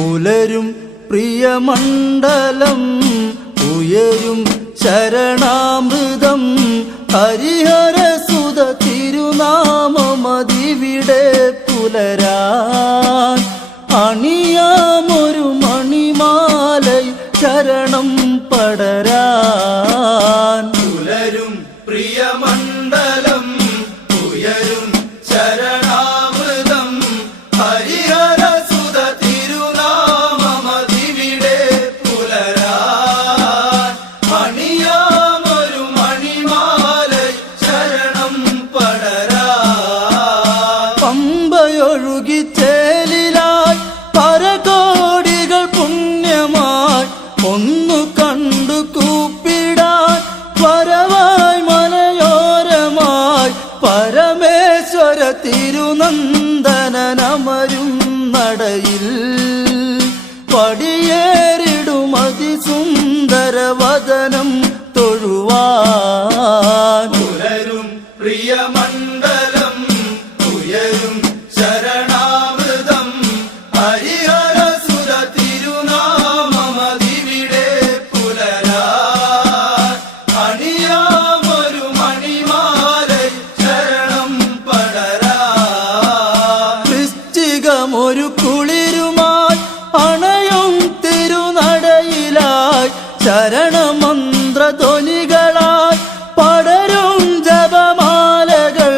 പുലരും പ്രിയമണ്ഡലം ഉയരും ശരണാമൃതം ഹരിഹരസുത തിരുനാമമതിവിടെ പുലരാൻ അണിയാമൊരു മണിമാലൈ ശരണം പടരാൻ. പുലരും പ്രിയമണ്ഡലം ഉയരും ശരണാമൃതം ഹരിഹരസുത തിരുനാമമതിവിടെ പുലരാൻ അണിയാമൊരു മണിമാലൈ ശരണം പടരാൻ. പമ്പയൊഴുകി ചേലിലായി പരകോടികൾ പുണ്യമായി ഒന്നു കണ്ടു കൂപ്പിടാൻ വരവായി മലയോരമായി പരമേശ്വര തിരുനന്ദനമരും നടയിൽ പടിയേറിടും അതിസുന്ദരവദനം തൊഴുവാൻ. പുലരും പ്രിയമണ്ഡലം ഉയരും ശരണാമൃതം ഹരിഹരസുത തിരുനാമമതിവിടെ പുലരാൻ അണിയാമൊരു മണിമാലൈ ശരണം പടരാൻ. വൃശ്ചികമൊരു കുളിരുമായി അണയും തിരുനടയിലായി ശരണമന്ത്രധ്വനികളായി പടരും ജപമാലകൾ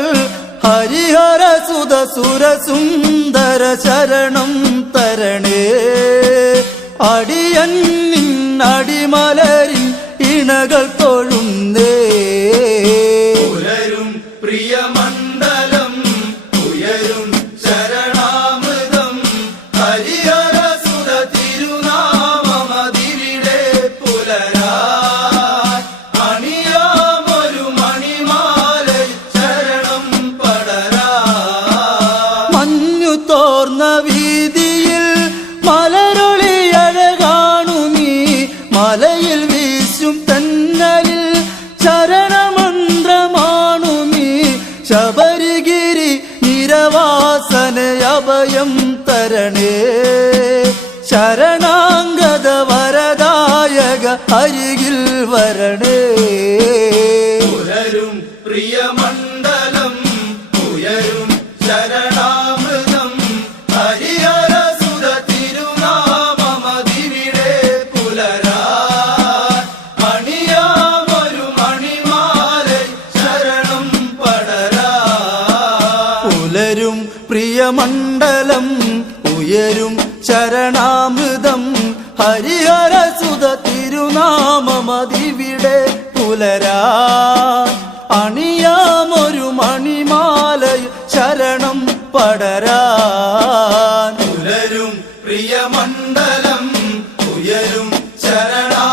ഹരിഹരസുത സുരസുന്ദര ശരണം തരണേ. അടിയൻ നിന്നടിമലരിൻ ഇണകൾ തൊഴുന്നേ. പുലരും പ്രിയമണ്ഡലം ഉയരും ശരണാമൃതം ഹരിഹരസുത തിരുനാമമതിവിടെ പുലരാൻ അണിയാമൊരു മണിമാലൈ ശരണം പടരാൻ. മഞ്ഞു തോർന്ന വീതിയിൽ മലരൊളിയഴകാണു നീ മലയിൽ വീശും തന്നലിൽ ശരണമന്ത്രമാണു നീ ശബരിഗിരി നിരവാസന അഭയം തരണേ. ശരണാംഗത വരദായക അരികിൽ വരണേ. പുലരും പ്രിയമണ്ഡലം ഉയരും ശരണാമൃതം ഹരിഹരസുത തിരുനാമമതിവിടെ പുലരാൻ അണിയാമൊരു മണിമാലൈ ശരണം പടരാൻ. പുലരും പ്രിയമണ്ഡലം ഉയരും ശരണാമൃതം ഹരിഹരസുത തിരുനാമമതിവിടെ പുലരാൻ അണിയാമൊരു മണിമാലയ ശരണം പടരാൻ. പുലരും പ്രിയമണ്ഡലം ഉയരും ശരണാ